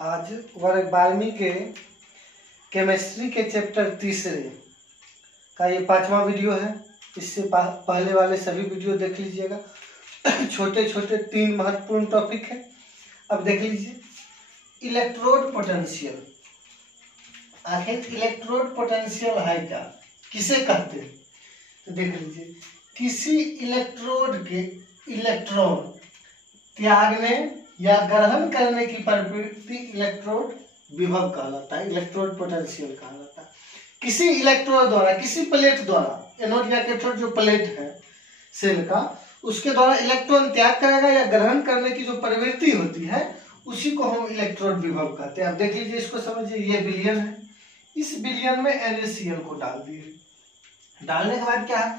आज वर्ग 12वीं के केमिस्ट्री के चैप्टर 3 का ये 5वां वीडियो है। इससे पहले वाले सभी वीडियो देख लीजिएगा। छोटे छोटे 3 महत्वपूर्ण टॉपिक है। अब देख लीजिए इलेक्ट्रोड पोटेंशियल। आखिर इलेक्ट्रोड पोटेंशियल है क्या, किसे कहते हैं? तो देख लीजिए, किसी इलेक्ट्रोड के इलेक्ट्रॉन त्यागने या ग्रहण करने की प्रवृत्ति इलेक्ट्रोड विभव कहलाता है, इलेक्ट्रोड पोटेंशियल कहलाता है। किसी इलेक्ट्रोड द्वारा, किसी प्लेट द्वारा, एनोड या कैथोड जो प्लेट है सेल का, उसके द्वारा इलेक्ट्रॉन त्याग करेगा या ग्रहण करने की जो प्रवृत्ति होती है उसी को हम इलेक्ट्रोड विभव कहते हैं। अब देख लीजिए, इसको समझिए, ये विलयन है, इस विलयन में NaCl को डाल दिए। डालने के बाद क्या है,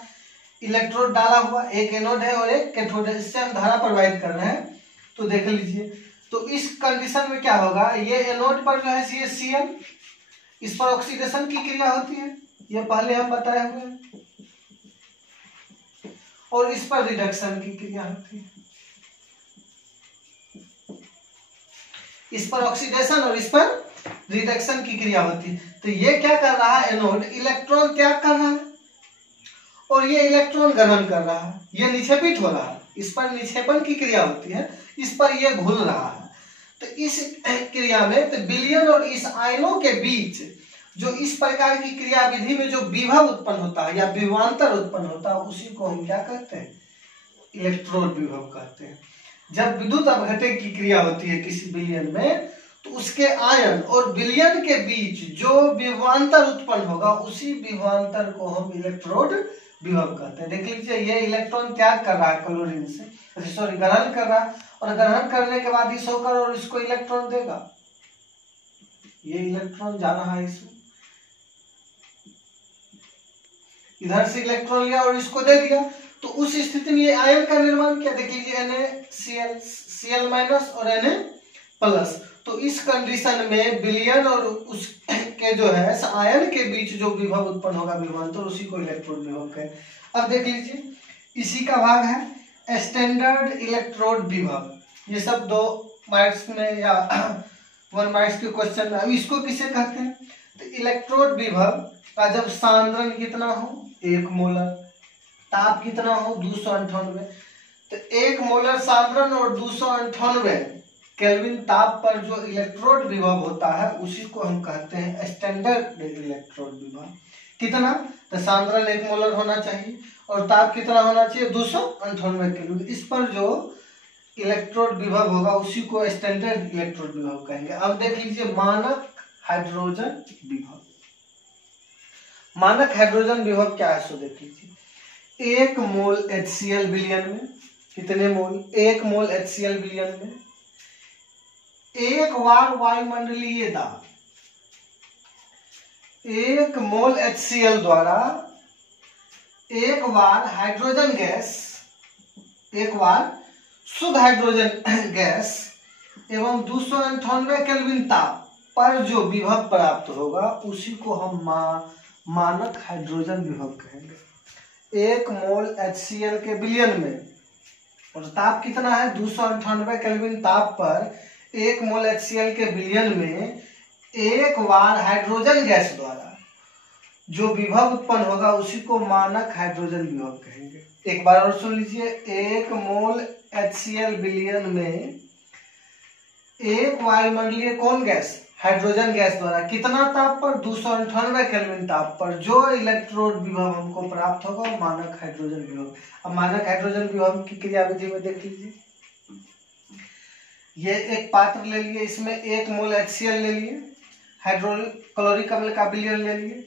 इलेक्ट्रोड डाला हुआ, एक एनोड है और एक कैथोड है, इससे हम धारा प्रवाहित कर रहे हैं। तो देख लीजिए, तो इस कंडीशन में क्या होगा, ये एनोड पर जो है ये Cl, इस पर ऑक्सीडेशन की क्रिया होती है, ये पहले हम बताए हुए हैं, और इस पर रिडक्शन की क्रिया होती है। इस पर ऑक्सीडेशन और इस पर रिडक्शन की क्रिया होती है। तो ये क्या कर रहा है, एनोड इलेक्ट्रॉन त्याग कर रहा है और ये इलेक्ट्रॉन ग्रहण कर रहा है, ये निक्षेपित हो रहा है, इस पर निक्षेपण की क्रिया होती है, इस पर ये घुल रहा है। तो इस क्रिया में तो विलयन और इस आयनों के बीच जो इस प्रकार की क्रिया विधि में जो विभव उत्पन्न होता है या विभवांतर उत्पन्न होता है, उसी को हम क्या कहते हैं, इलेक्ट्रोड विभव कहते हैं। जब विद्युत अपघटन की क्रिया होती है किसी विलयन में, तो उसके आयन और विलयन के बीच जो विभवांतर उत्पन्न होगा उसी विभवांतर को हम इलेक्ट्रोड विभव कहते हैं। देख लीजिए, ये इलेक्ट्रॉन त्याग कर रहा है क्लोरीन से, सॉरी ग्रहण कर रहा है, और ग्रहण करने के बाद इस होकर और इसको इलेक्ट्रॉन देगा, ये इलेक्ट्रॉन जा रहा है इसमें, इधर से इलेक्ट्रॉन लिया और इसको दे दिया, तो उस स्थिति में ये आयन का निर्माण किया। देख लीजिए, NaCl, Cl- और Na+। तो इस कंडीशन में विलयन और उसके जो है आयन के बीच जो विभव उत्पन्न होगा विभवांतर, उसी को इलेक्ट्रोड विभव कहें। अब देख लीजिए, इसी का भाग है स्टैंडर्ड इलेक्ट्रोड विभव। ये सब 2 मार्क्स में या 1 मार्क्स के क्वेश्चन में। अब इसको किसे कहते हैं, तो इलेक्ट्रोड विभव का जब सांद्रण कितना हो 1 मोलर, ताप कितना हो 298, तो 1 मोलर सांद्रण और 298 केल्विन ताप पर जो इलेक्ट्रोड विभव होता है उसी को हम कहते हैं स्टैंडर्ड इलेक्ट्रोड विभव। कितना, तो सांद्रण 1 मोलर होना चाहिए और ताप कितना होना चाहिए 298 केल्विन। इस पर जो इलेक्ट्रोड विभव होगा उसी को स्टैंडर्ड इलेक्ट्रोड विभव कहेंगे। अब देख लीजिए मानक हाइड्रोजन विभव। मानक हाइड्रोजन विभव क्या है, सो देख लीजिए, 1 मोल HCl विलयन में कितने मोल, 1 मोल HCl विलयन में 1 बार वायुमंडलीय दाब, 1 मोल HCl द्वारा 1 बार हाइड्रोजन गैस, 1 बार शुद्ध हाइड्रोजन गैस एवं 298 केल्विन ताप पर जो विभव प्राप्त होगा उसी को हम मानक हाइड्रोजन विभव कहेंगे। 1 मोल HCl के विलयन में और ताप कितना है 298 केल्विन ताप पर 1 मोल HCl के विलयन में 1 बार हाइड्रोजन गैस द्वारा जो विभव उत्पन्न होगा उसी को मानक हाइड्रोजन विभव कहेंगे। एक बार और सुन लीजिए, 1 मोल HCl विलयन में 1 वायुमंडलीय कौन गैस, हाइड्रोजन गैस द्वारा कितना ताप पर 298 केल्विन ताप पर जो इलेक्ट्रोड विभव हमको प्राप्त होगा मानक हाइड्रोजन विभव। अब मानक हाइड्रोजन विभव की क्रियाविधि में देख लीजिए, ये एक पात्र ले लिए, इसमें 1 मोल HCl ले लिए, हाइड्रोक्लोरिक अम्ल का विलयन ले लिए,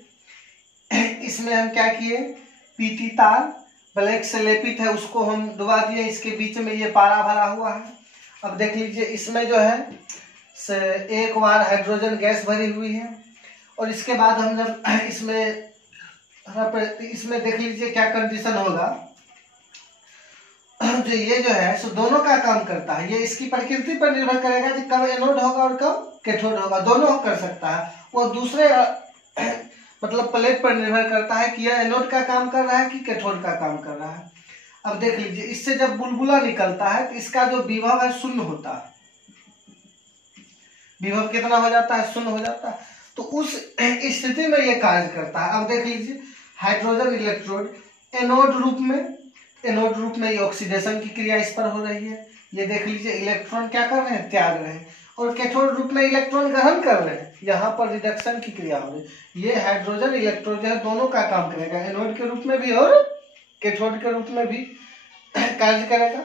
इसमें हम क्या किए, पीटी तार ब्लैक से लेपित है उसको हम डुबा दिए, इसके बीच में ये पारा भरा हुआ है। अब देख लीजिए, इसमें जो है 1 बार हाइड्रोजन गैस भरी हुई है, और इसके बाद हम जब इसमें देख लीजिए क्या कंडीशन होगा, जो ये जो है सो दोनों का काम करता है, ये इसकी प्रकृति पर निर्भर करेगा कि कब एनोड होगा और कब कैथोड होगा, दोनों कर सकता है। वो दूसरे मतलब प्लेट पर निर्भर करता है कि यह एनोड का काम कर रहा है कि कैथोड का काम कर रहा है। अब देख लीजिए, इससे जब बुलबुला निकलता है तो इसका जो विभव है 0 होता है, विभव कितना हो जाता है, शून्य हो जाता है। तो उस स्थिति में ये कार्य करता है। अब देख लीजिए हाइड्रोजन इलेक्ट्रोड एनोड रूप में ये ऑक्सीडेशन की क्रिया इस पर हो रही है। ये देख लीजिए इलेक्ट्रॉन क्या कर रहे हैं, त्याग रहे हैं, और कैथोड रूप में इलेक्ट्रॉन ग्रहण कर रहे हैं। यहाँ पर रिडक्शन की क्रिया हो रही है। ये हाइड्रोजन इलेक्ट्रोड जो है दोनों का काम करेगा, एनोड के रूप में भी और कैथोड के रूप में भी कार्य करेगा।